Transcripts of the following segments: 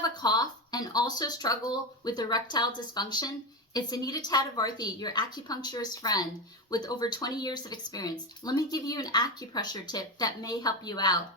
have a cough and also struggle with erectile dysfunction? It's Anita Tatavarthi, your acupuncturist friend with over 20 years of experience. Let me give you an acupressure tip that may help you out.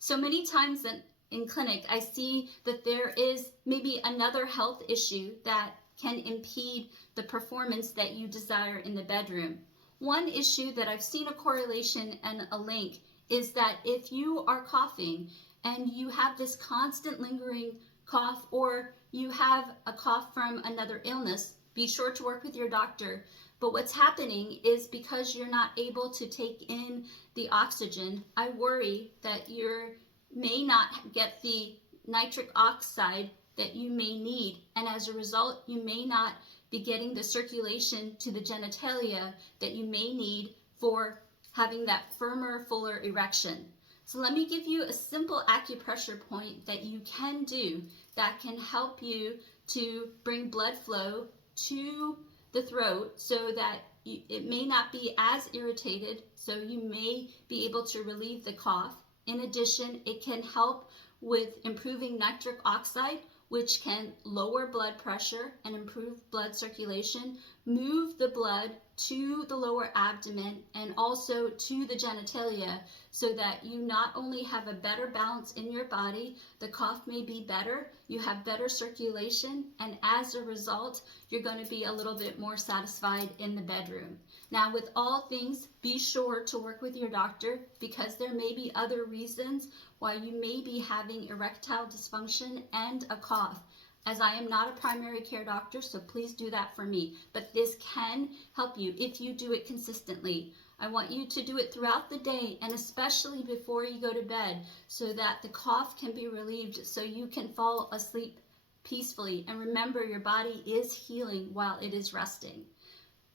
So many times in clinic, I see that there is maybe another health issue that can impede the performance that you desire in the bedroom. One issue that I've seen a correlation and a link is that if you are coughing and you have this constant lingering cough, or you have a cough from another illness, be sure to work with your doctor. But what's happening is because you're not able to take in the oxygen, I worry that you may not get the nitric oxide that you may need, and as a result you may not be getting the circulation to the genitalia that you may need for having that firmer, fuller erection. So let me give you a simple acupressure point that you can do that can help you to bring blood flow to the throat so that it may not be as irritated, so you may be able to relieve the cough. In addition, it can help with improving nitric oxide, which can lower blood pressure and improve blood circulation, move the blood to the lower abdomen and also to the genitalia, so that you not only have a better balance in your body, the cough may be better, you have better circulation, and as a result, you're going to be a little bit more satisfied in the bedroom. Now, with all things, be sure to work with your doctor, because there may be other reasons why you may be having erectile dysfunction and a cough. As I am not a primary care doctor, so please do that for me. But this can help you if you do it consistently. I want you to do it throughout the day, and especially before you go to bed, so that the cough can be relieved, so you can fall asleep peacefully. And remember, your body is healing while it is resting.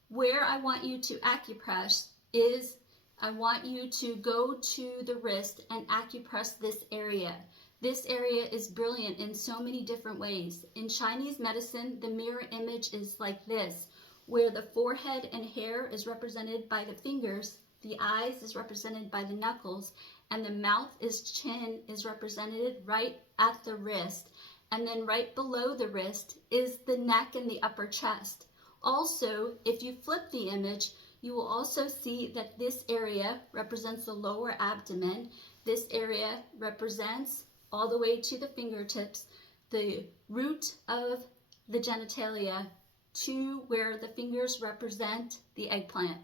Where I want you to acupress is, I want you to go to the wrist and acupress this area. This area is brilliant in so many different ways. In Chinese medicine, the mirror image is like this, where the forehead and hair is represented by the fingers, the eyes is represented by the knuckles, and the mouth chin is represented right at the wrist. And then right below the wrist is the neck and the upper chest. Also, if you flip the image, you will also see that this area represents the lower abdomen. This area represents all the way to the fingertips, the root of the genitalia to where the fingers represent the eggplant.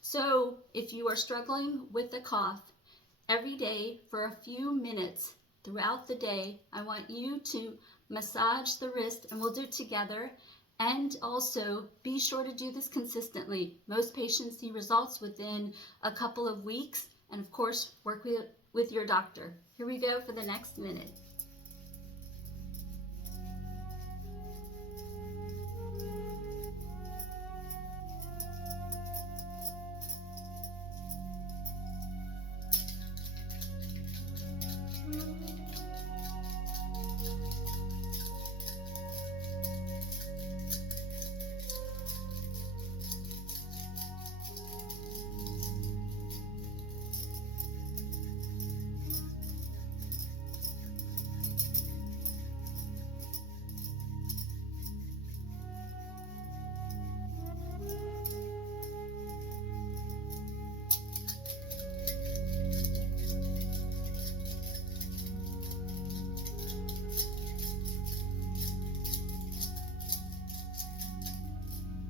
So if you are struggling with a cough, every day for a few minutes throughout the day, I want you to massage the wrist, and we'll do it together. And also be sure to do this consistently. Most patients see results within a couple of weeks, and of course work with your doctor. Here we go for the next minute.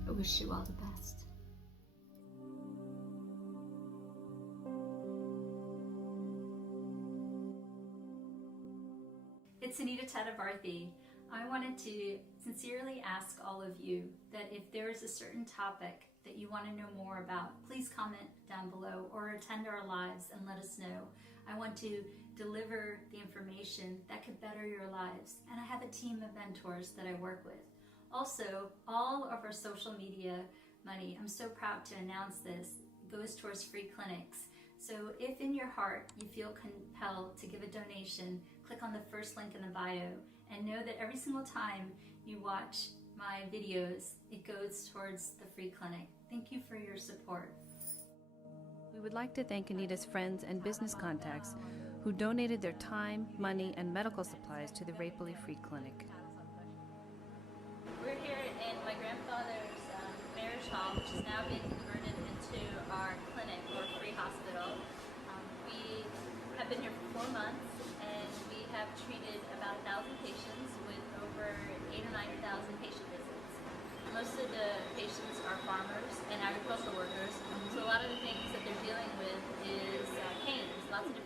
I wish you all the best. It's Anita Tatavarthi. I wanted to sincerely ask all of you that if there is a certain topic that you want to know more about, please comment down below or attend our lives and let us know. I want to deliver the information that could better your lives, and I have a team of mentors that I work with. Also, all of our social media money, I'm so proud to announce this, goes towards free clinics. So if in your heart you feel compelled to give a donation, click on the first link in the bio, and know that every single time you watch my videos, it goes towards the free clinic. Thank you for your support. We would like to thank Anita's friends and business contacts who donated their time, money, and medical supplies to the Rapely Free Clinic. We're here in my grandfather's marriage hall, which has now been converted into our clinic or free hospital. We have been here for 4 months, and we have treated about 1,000 patients with over 8,000 or 9,000 patient visits. Most of the patients are farmers and agricultural workers, so a lot of the things that they're dealing with is canes, lots of different